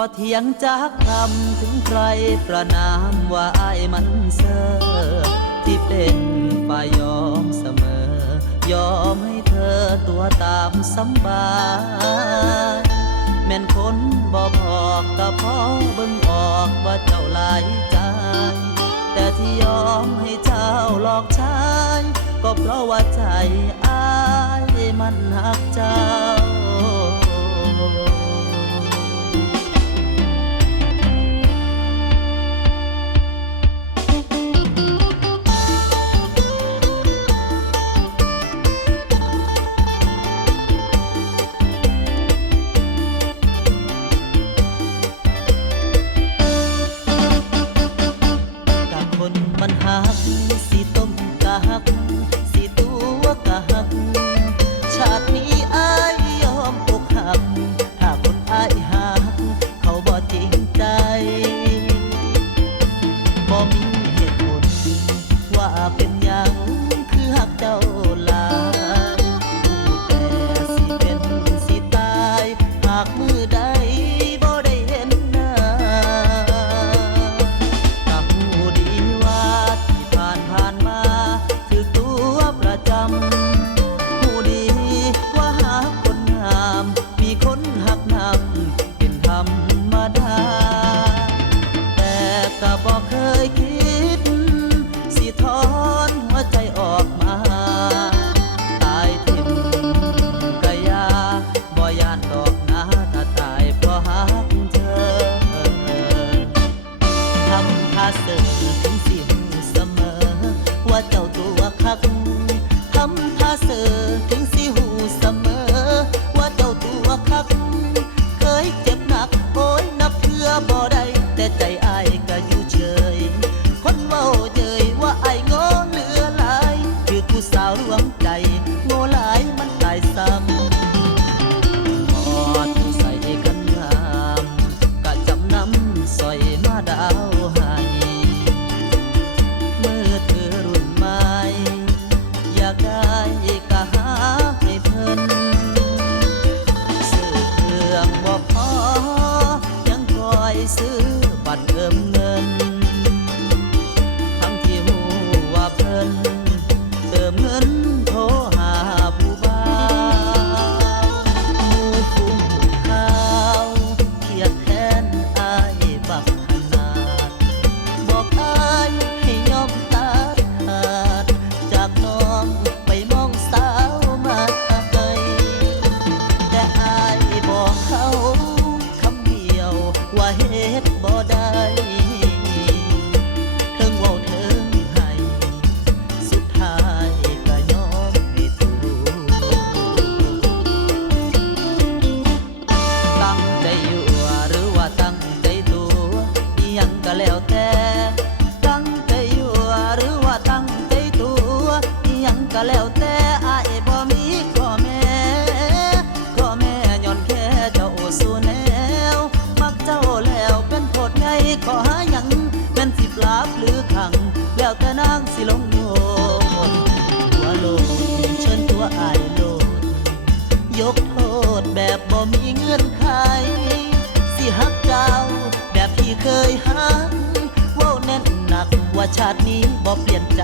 บ่เถียงจากคำถึงใครประนามว่าอ้ายมันเซ่อที่เป็นฝ่ายยอมเสมอยอมให้เธอตัวตามสำบายแม่นคนบ่บอกก็พอเบิ่งออกว่าเจ้าหลายใจแต่ที่ยอมให้เจ้าหลอกชายก็เพราะว่าใจอ้ายมันหักเจ้ามันหักสิต้มกะหักสิตัวกะหักชาตินี้อ้ายยอมอกหักถ้าคนอ้ายหักเขาบ่จริงใจบ่มีเหตุผลว่าเป็นหยังคือหักเจ้าหลายแต่สิเป็นสิตายหากมือใดบ่ได้เห็นหน้าผ่านมาคือตัวประจำหูดีว่าหาคนงามมีคนหักนำเป็นธรรมดาแต่ก็บอกเคยคิดสิถอนหัวใจออกมาตายทิ่มกะยาบ่ยานดอกนะถ้าตายเพราะหักเธอทำท่าเสื่อถึงสิ้นว่าเจ้าตัวคักทำท่าเสือถึงสิหูเสมอว่าเจ้าตัวคักเคยเจ็บหนักโอยนับเพื่อบ่ได้แต่ใจอ้ายก็อยู่เฉยคนเว้าเจยว่าอ้ายโง่เหลือหลายคือผู้สาวลวงใจโง่หลายมันตายซ้ำพอที่ใส่กันงามกะจำนำสอยมาดาวให้อยากได้ก็หาให้เพิ่นซื้อเครื่องบ่พอยังคอยซื้อบัตรเติมเงินทั้งที่หูว่าเพิ่นเติมเงินโทรหาผู้บ่าวหมู่ฟุ้งข่าวเครียดแทนอ้ายบักขนาดบอกอ้ายให้ยอมตัดขาดจากน้องไปมองสาวมาไกลแต่อ้ายบอกเขาคำเดียวว่าเฮ็ดบ่ได้เทิงเว้าเทิงให้สุดท้ายก็ยอมให้ถูกตั้งใจอยู่หรือว่าตั้งใจตัวอิหยังก็แล้วแต่ตั้งใจอยู่หรือว่าตั้งใจตัวอิหยังก็แล้วแต่อ้ายบ่มีข้อแม้ย้อนแค่เจ้าสู่แนวมักเจ้าแล้วเป็นโทษไงขอหาหยังเป็นสิบลาบหรือขังแล้วแต่นางสิลงโยนตัวโลดเชิญตัวอ้ายโลดยกโทษแบบบ่มีเงื่อนไขสิฮักเจ้าแบบที่เคยฮักเว้าแน่นหนักว่าชาตินี้บ่เปลี่ยนใจ